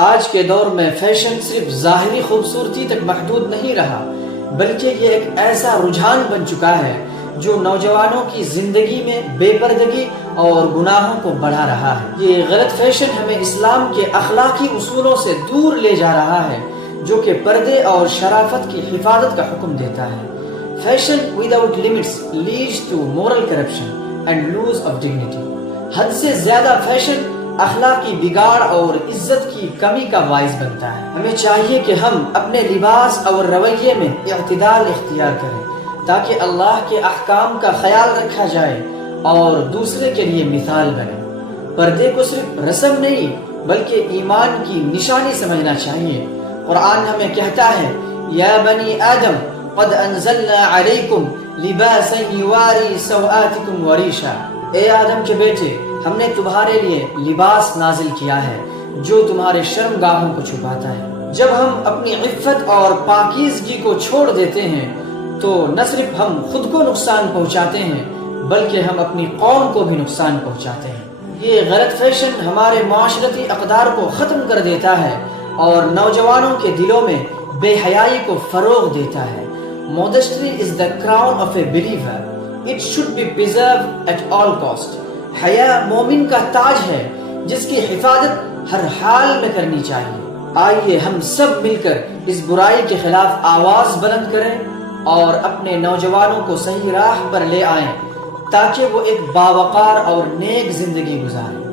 آج کے دور میں فیشن صرف ظاہری خوبصورتی تک محدود نہیں رہا، بلکہ یہ ایک ایسا رجحان بن چکا ہے جو نوجوانوں کی زندگی میں بے پردگی اور گناہوں کو بڑھا رہا ہے۔ یہ غلط فیشن ہمیں اسلام کے اخلاقی اصولوں سے دور لے جا رہا ہے، جو کہ پردے اور شرافت کی حفاظت کا حکم دیتا ہے۔ Fashion without limits leads to moral corruption and loss of dignity. حد سے زیادہ فیشن اخلاقی بگاڑ اور عزت کی کمی کا باعث بنتا ہے۔ ہمیں چاہیے کہ ہم اپنے لباس اور رویے میں اعتدال اختیار کریں تاکہ اللہ کے احکام کا خیال رکھا جائے اور دوسرے کے لیے مثال بنے۔ پردے کو صرف رسم نہیں بلکہ ایمان کی نشانی سمجھنا چاہیے۔ قرآن ہمیں کہتا ہے، یا بنی آدم قد انزلنا علیکم لباسا یواری سوآتکم وریشا۔ اے آدم کے بیٹے، ہم نے تمہارے لیے لباس نازل کیا ہے جو تمہارے شرمگاہوں کو چھپاتا ہے۔ جب ہم اپنی عفت اور پاکیزگی کو چھوڑ دیتے ہیں تو نہ صرف ہم خود کو نقصان پہنچاتے ہیں بلکہ ہم اپنی قوم کو بھی نقصان پہنچاتے ہیں۔ یہ غلط فیشن ہمارے معاشرتی اقدار کو ختم کر دیتا ہے اور نوجوانوں کے دلوں میں بے حیائی کو فروغ دیتا ہے۔ Modesty is the crown of a believer. It should be preserved at all cost. حیا مومن کا تاج ہے جس کی حفاظت ہر حال میں کرنی چاہیے۔ آئیے ہم سب مل کر اس برائی کے خلاف آواز بلند کریں اور اپنے نوجوانوں کو صحیح راہ پر لے آئیں تاکہ وہ ایک باوقار اور نیک زندگی گزاریں۔